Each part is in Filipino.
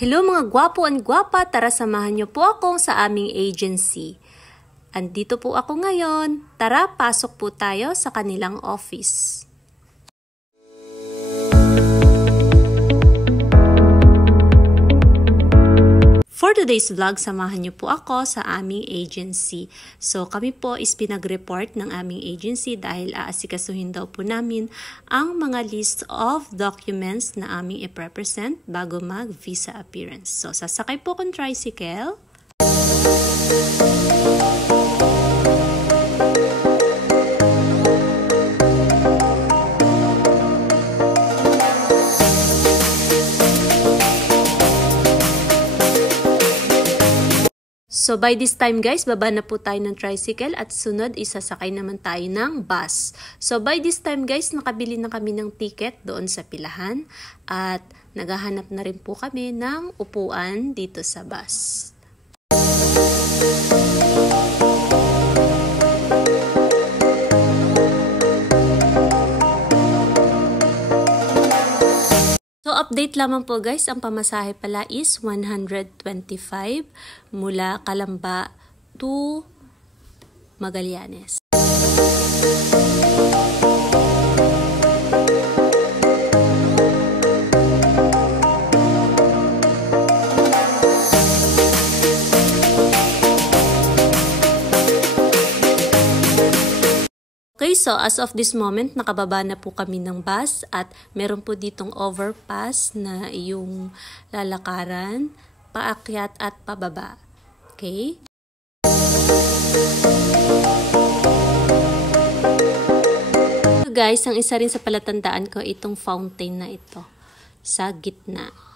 Hello mga gwapo and gwapa, tara samahan niyo po ako sa aming agency. Andito po ako ngayon, tara pasok po tayo sa kanilang office. For today's vlog, samahan niyo po ako sa aming agency. So kami po is pinag-report ng aming agency dahil aasikasuhin daw po namin ang mga list of documents na aming i-represent bago mag-visa appearance. So sasakay po akong tricycle. So by this time guys, baba na po tayo ng tricycle at sunod isasakay naman tayo ng bus. So by this time guys, nakabili na kami ng ticket doon sa pilahan at naghahanap na rin po kami ng upuan dito sa bus. So, update lamang po guys, ang pamasahe pala is 125 mula Calamba to Magallanes. Okay, so as of this moment, nakababa na po kami ng bus at meron po ditong overpass na yung lalakaran, paakyat at pababa. Okay? So guys, ang isa rin sa palatandaan ko itong fountain na ito sa gitna.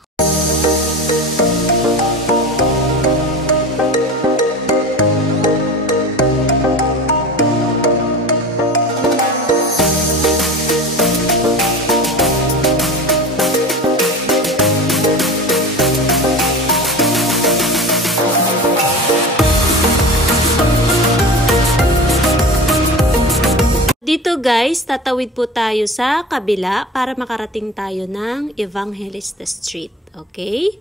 Dito guys, tatawid po tayo sa kabila para makarating tayo ng Evangelista Street. Okay?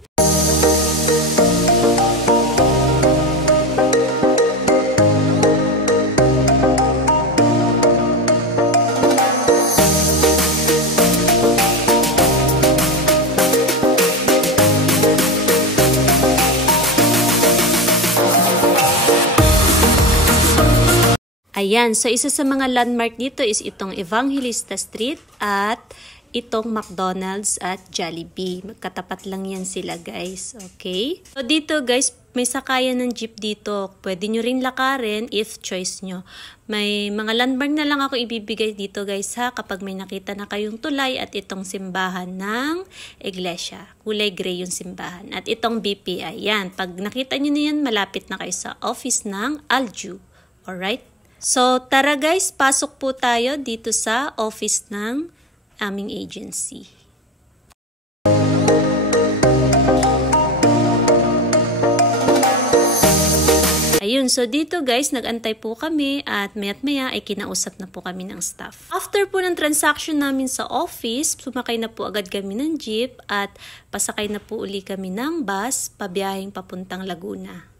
Ayan, so isa sa mga landmark dito is itong Evangelista Street at itong McDonald's at Jollibee. Magkatapat lang yan sila guys, okay? So dito guys, may sakayan ng jeep dito. Pwede nyo rin lakarin if choice nyo. May mga landmark na lang ako ibibigay dito guys ha, kapag may nakita na kayong tulay at itong simbahan ng iglesia. Kulay gray yung simbahan. At itong BPI, yan. Pag nakita nyo na yan, malapit na kayo sa office ng Alju. Alright? So, tara guys, pasok po tayo dito sa office ng aming agency. Ayun, so dito guys, nag-antay po kami at maya't maya ay kinausap na po kami ng staff. After po ng transaction namin sa office, sumakay na po agad kami ng jeep at pasakay na po uli kami ng bus pabiyaheng papuntang Laguna.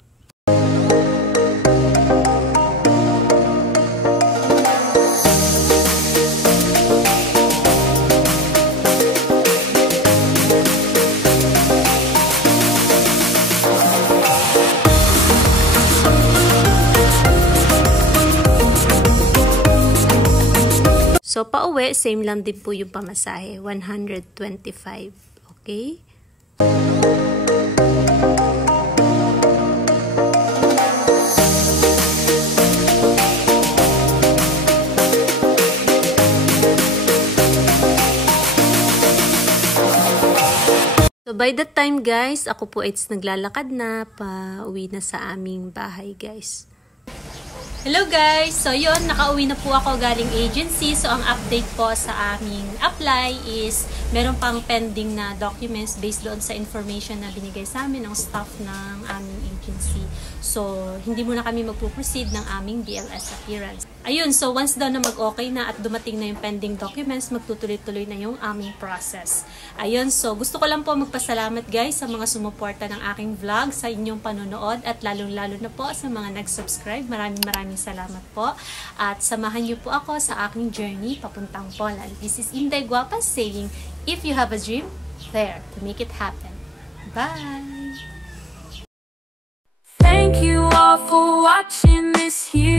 So, pauwi, same lang din po yung pamasahe, 125. Okay? So, by that time guys, ako po ay naglalakad na, pauwi na sa aming bahay guys. Hello guys! So yun, nakauwi na po ako galing agency. So ang update po sa aming apply is meron pang pending na documents based doon sa information na binigay sa amin ng staff ng aming agency. So, hindi muna kami magpo-proceed ng aming BLS appearance. Ayun, so once daw na mag-okay na at dumating na yung pending documents, magtutuloy-tuloy na yung aming process. Ayun, so gusto ko lang po magpasalamat guys sa mga sumuporta ng aking vlog, sa inyong panonood at lalong-lalo na po sa mga nag-subscribe. Maraming salamat po. At samahan niyo po ako sa aking journey papuntang Poland. This is Inday Guapa saying, if you have a dream, there to make it happen. Bye! Thank you all for watching this here.